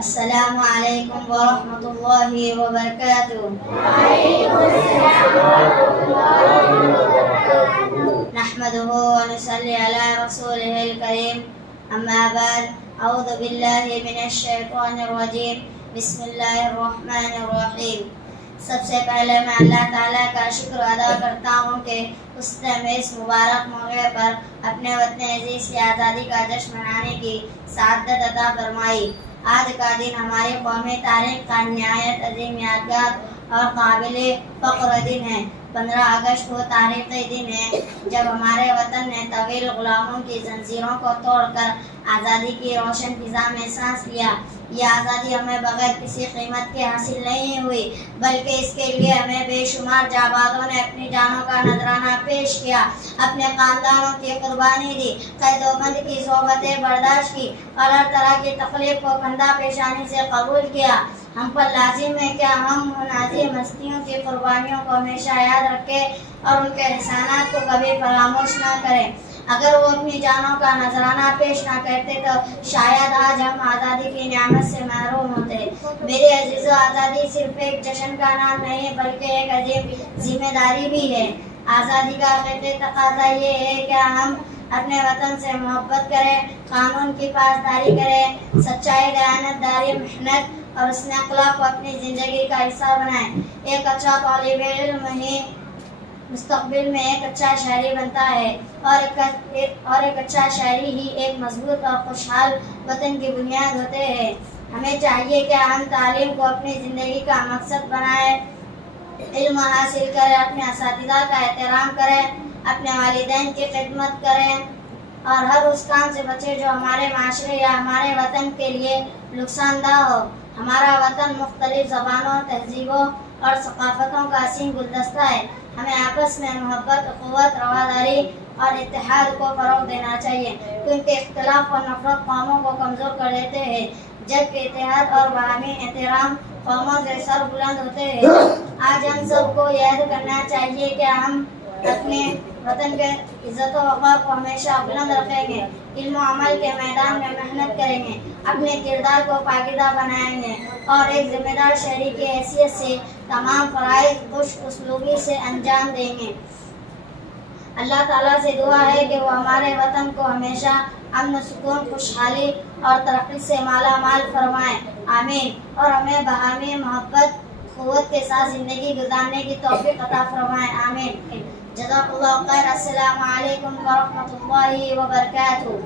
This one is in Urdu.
السلام علیکم ورحمۃ اللہ وبرکاتہ۔ نحمده ونصلي على رسوله الكريم، اما بعد، اعوذ باللہ من الشیطان الرجیم، بسم اللہ الرحمن الرحیم۔ سب سے پہلے میں اللہ تعالیٰ کا شکر ادا کرتا ہوں کہ اس نے ہمیں اس مبارک موقع پر اپنے وطن عزیز کی آزادی کا جشن منانے کی سعادت عطا فرمائی۔ آج کا دن ہماری قومی تاریخ کا نہایت عظیم یادگار اور قابل فخر دن ہے۔ 15 اگست وہ تاریخی دن ہے جب ہمارے وطن نے طویل غلاموں کی زنجیروں کو توڑ کر آزادی کی روشن فضا میں سانس لیا۔ یہ آزادی ہمیں بغیر کسی قیمت کے حاصل نہیں ہوئی، بلکہ اس کے لیے ہمیں بے شمار جانبازوں نے اپنی جانوں کا نذرانہ پیش کیا، اپنے خاندانوں کی قربانی دی، قید و بند کی صحبتیں برداشت کی اور ہر طرح کی تکلیف کو کندھا پیشانی سے قبول کیا۔ ہم پر لازم ہے کہ ہم ان عظیم ہستیوں کی قربانیوں کو ہمیشہ یاد رکھیں اور ان کے احسانات کو کبھی فراموش نہ کریں۔ اگر وہ اپنی جانوں کا نذرانہ پیش نہ کرتے تو شاید آج ہم آزادی کی نعمت سے محروم ہوتے۔ میرے عزیزو، آزادی صرف ایک جشن کا نام نہیں بلکہ ایک عظیم ذمہ داری بھی ہے۔ آزادی کا حقیقی تقاضا یہ ہے کہ ہم اپنے وطن سے محبت کریں، قانون کی پاسداری کریں، سچائی، دیانتداری، محنت اور حسن اخلاق کو اپنی زندگی کا حصہ بنائیں۔ ایک اچھا طالب علم ہی مستقبل میں ایک اچھا شہری بنتا ہے اور ایک اچھا شہری ہی ایک مضبوط اور خوشحال وطن کی بنیاد ہوتے ہیں۔ ہمیں چاہیے کہ ہم تعلیم کو اپنی زندگی کا مقصد بنائیں، علم حاصل کریں، اپنے اساتذہ کا احترام کریں، اپنے والدین کی خدمت کریں اور ہر اس کام سے بچیں جو ہمارے معاشرے یا ہمارے وطن کے لیے نقصان دہ ہو۔ ہمارا وطن مختلف زبانوں، تہذیبوں اور ثقافتوں کا حسین گلدستہ ہے۔ ہمیں آپس میں محبت، اخوت، رواداری اور اتحاد کو فروغ دینا چاہیے، کیونکہ اختلاف اور نفرت قوموں کو کمزور کر دیتے ہیں، جبکہ اتحاد اور باہمی احترام قوموں سے سر بلند ہوتے ہیں۔ آج ہم سب کو یاد کرنا چاہیے کہ ہم اپنے وطن کے عزت و وقار کو ہمیشہ بلند رکھیں گے، علم و عمل کے میدان میں محنت کریں گے، اپنے کردار کو پاکیزہ بنائیں گے اور ایک ذمہ دار شہری کی حیثیت سے تمام فرائض خوش اسلوبی سے انجام دیں گے۔ اللہ تعالیٰ سے دعا ہے کہ وہ ہمارے وطن کو ہمیشہ امن، سکون، خوشحالی اور ترقی سے مالا مال فرمائے، آمین، اور ہمیں باہمی محبت، قوت کے ساتھ زندگی گزارنے کی توفیق عطا فرمائے، آمین۔ جزاک اللہ خیر۔ السلام علیکم ورحمۃ اللہ وبرکاتہ۔